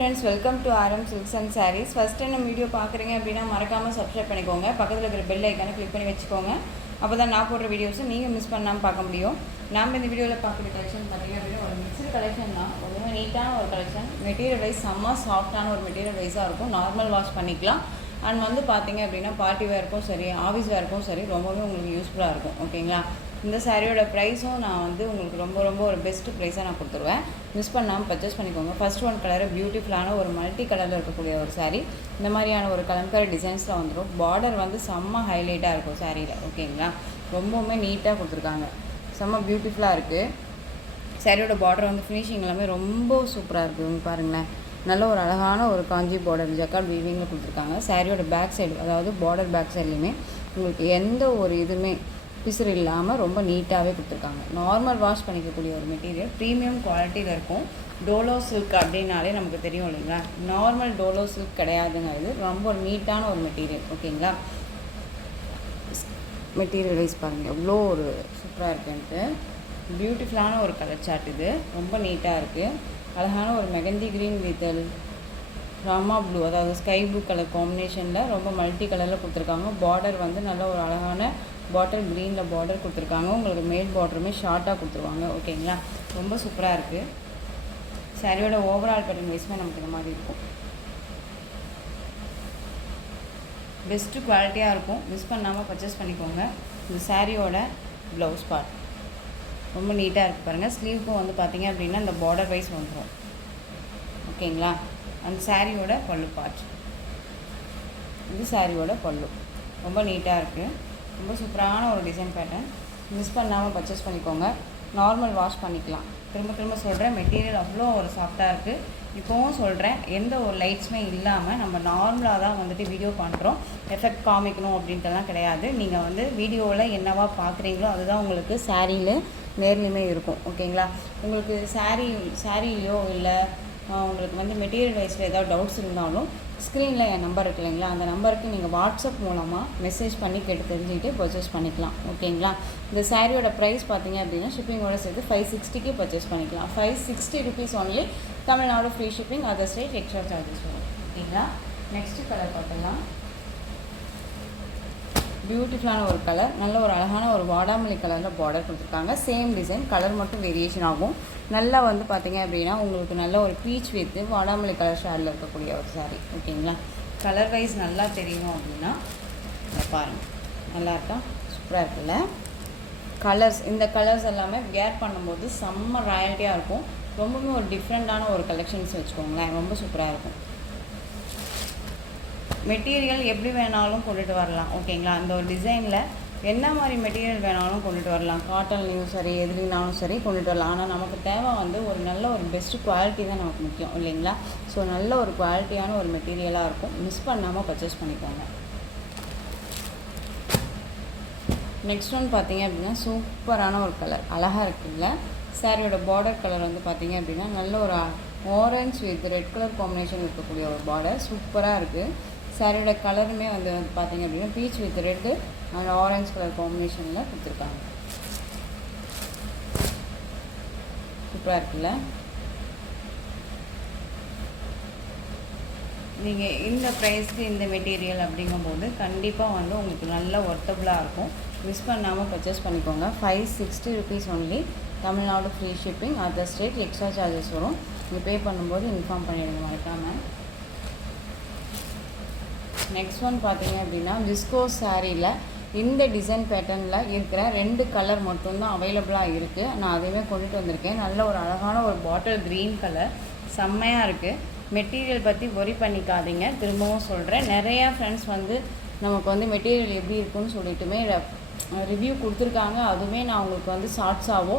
Friends, welcome to RM Silks and Sarees. First time video பார்க்குறீங்க அப்படின்னா மறக்காமல் subscribe பண்ணிக்கோங்க. பக்கத்தில் இருக்கிற பெல் ஐக்கானை கிளிக் பண்ணி வச்சுக்கோங்க. அப்போ தான் நான் போடுற வீடியோஸை நீங்கள் மிஸ் பண்ணாமல் பார்க்க முடியும். நாம் இந்த வீடியோவில் பார்க்குற கலெக்ஷன் பார்த்திங்க அப்படின்னா ஒரு மிக்சடு கலெக்ஷன் தான். ரொம்ப நீட்டான ஒரு கலெக்ஷன். மெட்டீரியல் வைஸ் செம்ம சாஃப்டான ஒரு மெட்டீரியல் வைஸாக இருக்கும். நார்மல் வாஷ் பண்ணிக்கலாம். அண்ட் வந்து பார்த்திங்க அப்படின்னா பார்ட்டி வேருக்கும் சரி, ஆஃபீஸ் வேருக்கும் சரி, ரொம்பவே உங்களுக்கு யூஸ்ஃபுல்லாக இருக்கும். ஓகேங்களா? இந்த சாரியோட ப்ரைஸும் நான் வந்து உங்களுக்கு ரொம்ப ஒரு பெஸ்ட்டு ப்ரைஸாக நான் கொடுத்துருவேன். மிஸ் பண்ணாமல் பர்ச்சேஸ் பண்ணிக்கோங்க. ஃபஸ்ட் ஒன் கலரு பியூட்டிஃபுல்லான ஒரு மல்டி கலரில் இருக்கக்கூடிய ஒரு சாரீ. இந்த மாதிரியான ஒரு கலம்கரை டிசைன்ஸில் வந்துடும். பார்டர் வந்து செம்ம ஹைலைட்டாக இருக்கும் சாரியில். ஓகேங்களா? ரொம்பவுமே நீட்டாக கொடுத்துருக்காங்க. செம்ம பியூட்டிஃபுல்லாக இருக்குது. சாரியோட பார்டர் வந்து ஃபினிஷிங் எல்லாமே ரொம்ப சூப்பராக இருக்குது. பாருங்களேன், நல்ல ஒரு அழகான ஒரு காஞ்சி பார்டர் ஜக்கார்ட் வீவிங்கில் கொடுத்துருக்காங்க. சாரியோட பேக் சைடு, அதாவது பார்டர் பேக் சைட்லேயுமே உங்களுக்கு எந்த ஒரு இதுவுமே பிசுறு இல்லாமல் ரொம்ப நீட்டாகவே கொடுத்துருக்காங்க. நார்மல் வாஷ் பண்ணிக்கக்கூடிய ஒரு மெட்டீரியல், ப்ரீமியம் குவாலிட்டியில் இருக்கும். டோலோ சில்க் அப்படின்னாலே நமக்கு தெரியும் இல்லைங்களா? நார்மல் டோலோ சில்க் கிடையாதுங்க. இது ரொம்ப ஒரு நீட்டான ஒரு மெட்டீரியல். ஓகேங்களா? மெட்டீரியல் வைஸ் பாருங்கள் எவ்வளோ ஒரு சூப்பராக இருக்குன்ட்டு. பியூட்டிஃபுல்லான ஒரு கலர் சார்ட். இது ரொம்ப நீட்டாக இருக்குது. அழகான ஒரு mehndi green with Rama blue, அதாவது ஸ்கை ப்ளூ கலர் காம்பினேஷனில் ரொம்ப மல்டி கலரில் கொடுத்துருக்காங்க. பார்டர் வந்து நல்ல ஒரு அழகான பாட்டில் க்ரீனில் பார்டர் கொடுத்துருக்காங்க. உங்களுக்கு மேல் பார்டருமே ஷார்ட்டாக கொடுத்துருவாங்க. ஓகேங்களா? ரொம்ப சூப்பராக இருக்குது. சாரியோட ஓவரால் பேட்டர்ன் வைஸ்மே நமக்கு இந்த மாதிரி இருக்கும். பெஸ்ட்டு குவாலிட்டியாக இருக்கும். மிஸ் பண்ணாமல் பர்ச்சேஸ் பண்ணிக்கோங்க. இந்த சாரியோட ப்ளவுஸ் பார்ட் ரொம்ப நீட்டாக இருக்குது பாருங்கள். ஸ்லீவுக்கும் வந்து பார்த்திங்க அப்படின்னா இந்த பார்டர் வைஸ் வந்துடும். ஓகேங்களா? அந்த சாரியோட பல்லு பார்ட், இது சாரியோட பல்லு ரொம்ப நீட்டாக இருக்குது. ரொம்ப சூப்பரான ஒரு டிசைன் பேட்டர்ன். மிஸ் பண்ணாமல் பர்ச்சேஸ் பண்ணிக்கோங்க. நார்மல் வாஷ் பண்ணிக்கலாம். திரும்ப சொல்கிறேன், மெட்டீரியல் அவ்வளோ ஒரு சாஃப்டாக இருக்குது. இப்போவும் சொல்கிறேன், எந்த ஒரு லைட்ஸுமே இல்லாமல் நம்ம நார்மலாக தான் வந்துட்டு வீடியோ பண்ணுறோம். எஃபெக்ட் காமிக்கணும் அப்படின்ட்டுலாம் கிடையாது. நீங்கள் வந்து வீடியோவில் என்னவா பார்க்குறீங்களோ அதுதான் உங்களுக்கு சாரியில் நேர்லையுமே இருக்கும். ஓகேங்களா? உங்களுக்கு சாரிலையோ இல்லை உங்களுக்கு வந்து மெட்டீரியல் வைஸில் ஏதாவது டவுட்ஸ் இருந்தாலும் ஸ்க்ரீனில் என் நம்பர் இருக்கு இல்லைங்களா? அந்த நம்பருக்கு நீங்கள் வாட்ஸ்அப் மூலமாக மெசேஜ் பண்ணி கேட்டு தெரிஞ்சுக்கிட்டு பர்ச்சேஸ் பண்ணிக்கலாம். ஓகேங்களா? இந்த சாரியோட ப்ரைஸ் பார்த்தீங்க அப்படின்னா ஷிப்பிங்கோட சேர்த்து 560க்கு பர்ச்சேஸ் பண்ணிக்கலாம். 560 rupees only. Tamil Nadu free shipping, other state extra charges வரும். ஓகேங்களா? நெக்ஸ்ட்டு கலர் பார்க்கலாம். பியூட்டிஃபுல்லான ஒரு கலர், நல்ல ஒரு அழகான ஒரு வாடாமல்லி கலரில் பார்டர் கொடுத்துருக்காங்க. சேம் டிசைன், கலர் மட்டும் வேரியேஷன் ஆகும். நல்லா வந்து பார்த்திங்க அப்படின்னா உங்களுக்கு நல்ல ஒரு பீச் வித்து வாடாமல்லி கலர் ஷேடில் இருக்கக்கூடிய ஒரு சாரீ. ஓகேங்களா? கலர் வைஸ் நல்லா தெரியணும் அப்படின்னா பாருங்கள், நல்லா இருக்கா? சூப்பராக இருக்குல்ல கலர்ஸ். இந்த கலர்ஸ் எல்லாமே வேர் பண்ணும்போது செம்ம ராயல்ட்டியாக இருக்கும். ரொம்பவுமே ஒரு டிஃப்ரெண்ட்டான ஒரு கலெக்ஷன்ஸ் வச்சுக்கோங்களேன். ரொம்ப சூப்பராக இருக்கும். மெட்டீரியல் எப்படி வேணாலும் கொண்டுட்டு வரலாம். ஓகேங்களா? அந்த ஒரு டிசைனில் என்ன மாதிரி மெட்டீரியல் வேணாலும் கொண்டுட்டு வரலாம். காட்டன்லேயும் சரி, எதுலேனாலும் சரி கொண்டுட்டு வரலாம். ஆனால் நமக்கு தேவை வந்து ஒரு நல்ல ஒரு பெஸ்ட்டு குவாலிட்டி தான் நமக்கு முக்கியம் இல்லைங்களா? ஸோ நல்ல ஒரு குவாலிட்டியான ஒரு மெட்டீரியலாக இருக்கும். மிஸ் பண்ணாமல் பர்ச்சேஸ் பண்ணிக்கோங்க. நெக்ஸ்ட் ஒன் பார்த்தீங்க அப்படின்னா சூப்பரான ஒரு கலர், அழகாக இருக்குல்ல? சாரியோட பார்டர் கலர் வந்து பார்த்தீங்க அப்படின்னா நல்ல ஒரு orange with red colour combination இருக்கக்கூடிய ஒரு பார்டர் சூப்பராக இருக்குது. சாரியோட கலருமே வந்து பார்த்தீங்க அப்படின்னா beach with red and orange colour காம்பினேஷனில் கொடுத்துருக்காங்க. சூப்பராக இருக்குல்ல? நீங்கள் இந்த ப்ரைஸ்க்கு இந்த மெட்டீரியல் அப்படிங்கும்போது கண்டிப்பாக வந்து உங்களுக்கு நல்ல ஒர்த்தபுளாக இருக்கும். மிஸ் பண்ணாமல் பர்ச்சேஸ் பண்ணிக்கோங்க. 560 rupees only. Tamil Nadu free shipping, other state extra charges வரும். நீங்கள் பே பண்ணும்போது இன்ஃபார்ம் பண்ணிவிடுங்க மறக்காமல். நெக்ஸ்ட் ஒன் பார்த்தீங்க அப்படின்னா விஸ்கோ சாரியில் இந்த டிசைன் பேட்டர்னில் இருக்கிற 2 கலர் மட்டும்தான் அவைலபிளாக இருக்குது. நான் அதையுமே கொண்டுட்டு வந்திருக்கேன். நல்ல ஒரு அழகான ஒரு பாட்டில் க்ரீன் கலர் செம்மையாக இருக்குது. மெட்டீரியல் பற்றி ஒரி பண்ணிக்காதீங்க. திரும்பவும் சொல்கிறேன், நிறையா ஃப்ரெண்ட்ஸ் வந்து நமக்கு வந்து மெட்டீரியல் எப்படி இருக்குன்னு சொல்லிட்டுமே ரிவ்யூ கொடுத்துருக்காங்க. அதுவுமே நான் உங்களுக்கு வந்து ஷார்ட்ஸாகவோ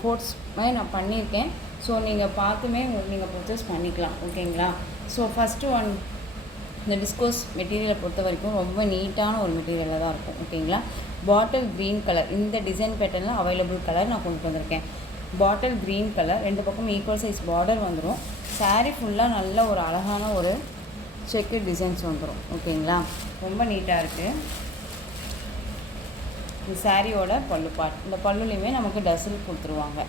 ஃபோர்ட்ஸ்மே நான் பண்ணியிருக்கேன். ஸோ நீங்கள் பார்த்துமே நீங்கள் பர்ச்சேஸ் பண்ணிக்கலாம். ஓகேங்களா? ஸோ ஃபஸ்ட்டு ஒன், இந்த டிஸ்கோஸ் மெட்டீரியலை பொறுத்த வரைக்கும் ரொம்ப நீட்டான ஒரு மெட்டீரியலாக தான் இருக்கும். ஓகேங்களா? பாட்டில் க்ரீன் கலர், இந்த டிசைன் பேட்டர்னில் அவைலபிள் கலர் நான் கொண்டு வந்திருக்கேன். பாட்டில் க்ரீன் கலர், 2 பக்கம் ஈக்குவல் சைஸ் பார்டர் வந்துடும். சாரீ ஃபுல்லாக நல்ல ஒரு அழகான ஒரு செக்கு டிசைன்ஸ் வந்துடும். ஓகேங்களா? ரொம்ப நீட்டாக இருக்குது. இந்த சாரியோட பல்லு பார்ட், இந்த பல்லுலேயுமே நமக்கு டசில் கொடுத்துருவாங்க.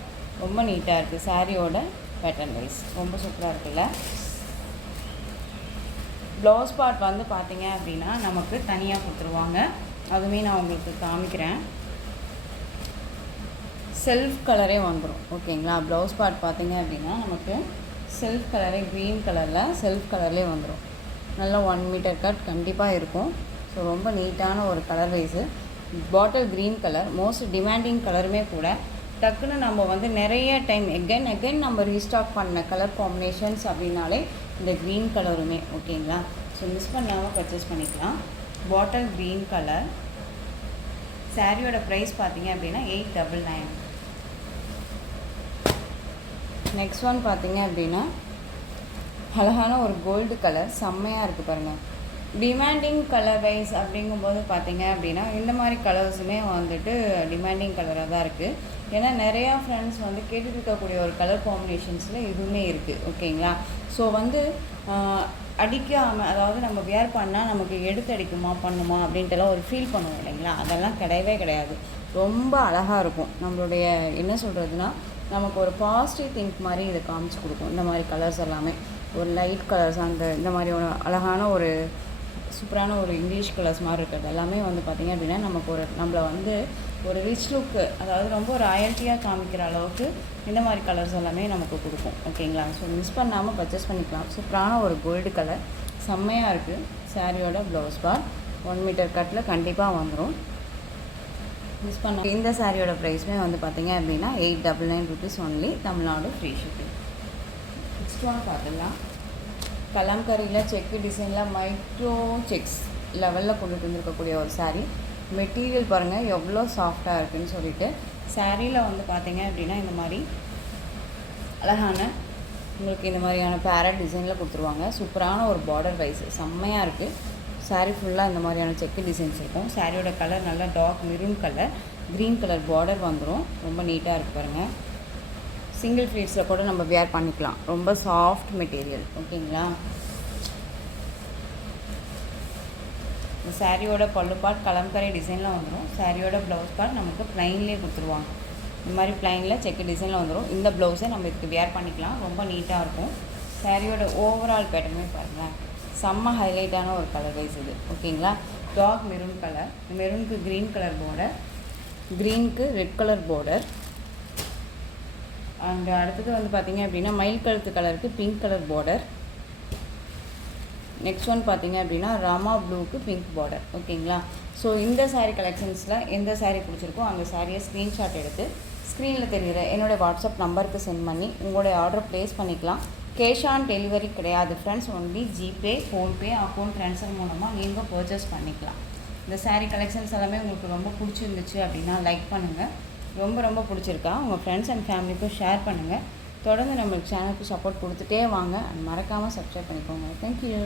ரொம்ப நீட்டாக இருக்குது. சாரியோட பேட்டர்ன் வைஸ் ரொம்ப சூப்பராக இருக்குல்ல? ப்ளவுஸ் பார்ட் வந்து பார்த்தீங்க அப்படின்னா நமக்கு தனியாக கொடுத்துருவாங்க. அதுவுமே நான் உங்களுக்கு காமிக்கிறேன். செல்ஃப் கலரே வந்துடும். ஓகேங்களா, ப்ளவுஸ் பார்ட் பார்த்தீங்க அப்படின்னா நமக்கு செல்ஃப் கலரே க்ரீன் கலரில் செல்ஃப் கலர்லேயே வந்துடும். நல்லா 1 மீட்டர் கட் கண்டிப்பாக இருக்கும். ஸோ ரொம்ப நீட்டான ஒரு colour wise. Bottle green colour most demanding கலருமே கூட. டக்குன்னு நம்ம வந்து நிறைய டைம் எகைன் நம்ம ரீஸ்டாக் பண்ண கலர் காம்பினேஷன்ஸ் அப்படின்னாலே இந்த க்ரீன் கலருமே. ஓகேங்களா, ஸோ மிஸ் பண்ணாமல் பர்ச்சேஸ் பண்ணிக்கலாம். Bottle green colour. சாரியோட ப்ரைஸ் பார்த்தீங்க அப்படின்னா 899. நெக்ஸ்ட் ஒன் பார்த்தீங்க அப்படின்னா அழகான ஒரு கோல்டு கலர், செம்மையாக இருக்குது பாருங்கள். டிமாண்டிங் கலர் வைஸ் அப்படிங்கும்போது பார்த்தீங்க அப்படின்னா இந்த மாதிரி கலர்ஸுமே வந்துட்டு டிமாண்டிங் கலராக தான் இருக்குது. ஏன்னா நிறையா ஃப்ரெண்ட்ஸ் வந்து கேட்டுட்டு இருக்கக்கூடிய ஒரு கலர் காம்பினேஷன்ஸில் இதுவுமே இருக்குது. ஓகேங்களா, ஸோ வந்து அடிக்காமல், அதாவது நம்ம வியர் பண்ணால் நமக்கு எடுத்து அடிக்குமா பண்ணுமா அப்படின்ட்டுலாம் ஒரு ஃபீல் பண்ணுவோம் இல்லைங்களா, அதெல்லாம் கிடையவே கிடையாது. ரொம்ப அழகாக இருக்கும். நம்மளுடைய என்ன சொல்கிறதுனா நமக்கு ஒரு பாசிட்டிவ் திங்க் மாதிரி இதை காமிச்சு கொடுக்கும். இந்த மாதிரி கலர்ஸ் எல்லாமே ஒரு லைட் கலர்ஸ், இந்த மாதிரி ஒரு அழகான ஒரு சூப்பரான ஒரு இங்கிலீஷ் கலர்ஸ் மாதிரி இருக்கிறது எல்லாமே வந்து பார்த்திங்க அப்படின்னா நமக்கு நம்மளை வந்து ஒரு ரிச் லுக்கு, அதாவது ரொம்ப ஒரு ராயல்ட்டியாக காமிக்கிற அளவுக்கு இந்த மாதிரி கலர்ஸ் எல்லாமே நமக்கு கொடுக்கும். ஓகேங்களா, ஸோ மிஸ் பண்ணாமல் பர்ச்சேஸ் பண்ணிக்கலாம். சூப்பரான ஒரு கோல்டு கலர், செம்மையாக இருக்குது. சாரியோட ப்ளவுஸ் பார்ட் 1 மீட்டர் கட்டில் கண்டிப்பாக வந்துடும். மிஸ் பண்ண இந்த சாரியோட ப்ரைஸுமே வந்து பார்த்திங்க அப்படின்னா 899 rupees only, Tamil Nadu free shipping. Next one பார்த்துக்கலாம். கலம்கரியில் செக்கு டிசைனில் மைக்ரோ செக்ஸ் லெவலில் கொண்டுட்டு வந்துருக்கக்கூடிய ஒரு சாரீ. மெட்டீரியல் பாருங்கள் எவ்வளோ சாஃப்டாக இருக்குதுன்னு சொல்லிட்டு. சாரியில் வந்து பார்த்திங்க அப்படின்னா இந்த மாதிரி அழகான உங்களுக்கு இந்த மாதிரியான பேரட் டிசைனில் கொடுத்துருவாங்க. சூப்பரான ஒரு பார்டர் வைஸ் செம்மையாக இருக்குது. சாரீ ஃபுல்லாக இந்த மாதிரியான செக்கு டிசைன்ஸ் இருக்கும். சாரியோட கலர் நல்லா dark maroon colour, green colour border வந்துடும். ரொம்ப நீட்டாக இருக்குது பாருங்கள். சிங்கிள் ஃப்ளீட்ஸில் கூட நம்ம வியர் பண்ணிக்கலாம். ரொம்ப சாஃப்ட் மெட்டீரியல். ஓகேங்களா, இந்த சாரியோட பல்லு பார்ட் கலம்கரை டிசைனில் வந்துடும். சாரியோட ப்ளவுஸ் பார்ட் நமக்கு ப்ளைன்லேயே கொடுத்துருவாங்க. இந்த மாதிரி ப்ளைனில் செக்கு டிசைனில் வந்துடும். இந்த ப்ளவுஸை நம்ம இதுக்கு வியர் பண்ணிக்கலாம். ரொம்ப நீட்டாக இருக்கும். சாரியோட ஓவரால் பேட்டர்னுமே பாருங்கள் செம்ம ஹைலைட்டான ஒரு கலர் வைஸ் இது. ஓகேங்களா, டார்க் மெரூன் கலர், மெரூனுக்கு க்ரீன் கலர் பார்டர், க்ரீனுக்கு ரெட் கலர் பார்டர். அண்ட் அடுத்தது வந்து பார்த்திங்க அப்படின்னா மயில் கழுத்து கலருக்கு pink colour border. Next one பார்த்திங்க அப்படின்னா ராமா ப்ளூக்கு பிங்க் பார்டர். ஓகேங்களா, ஸோ இந்த சாரீ கலெக்ஷன்ஸில் எந்த சாரீ பிடிச்சிருக்கோ அந்த சாரியை ஸ்க்ரீன்ஷாட் எடுத்து ஸ்க்ரீனில் தெரிகிற என்னுடைய வாட்ஸ்அப் நம்பருக்கு சென்ட் பண்ணி உங்களுடைய ஆர்டர் ப்ளேஸ் பண்ணிக்கலாம். கேஷ் ஆன் டெலிவரி கிடையாது friends, only GPay, PhonePe, account transfer மூலமாக நீங்கள் பர்ச்சேஸ் பண்ணிக்கலாம். இந்த சாரீ கலெக்ஷன்ஸ் எல்லாமே உங்களுக்கு ரொம்ப பிடிச்சிருந்துச்சு அப்படின்னா லைக் பண்ணுங்கள். ரொம்ப பிடிச்சிருக்கா உங்கள் ஃப்ரெண்ட்ஸ் அண்ட் ஃபேமிலிக்கும் ஷேர் பண்ணுங்கள். தொடர்ந்து நம்மளுக்கு சேனலுக்கு சப்போர்ட் கொடுத்துட்டே வாங்க. மறக்காமல் சப்ஸ்கிரைப் பண்ணிக்கோங்க. தேங்க்யூ.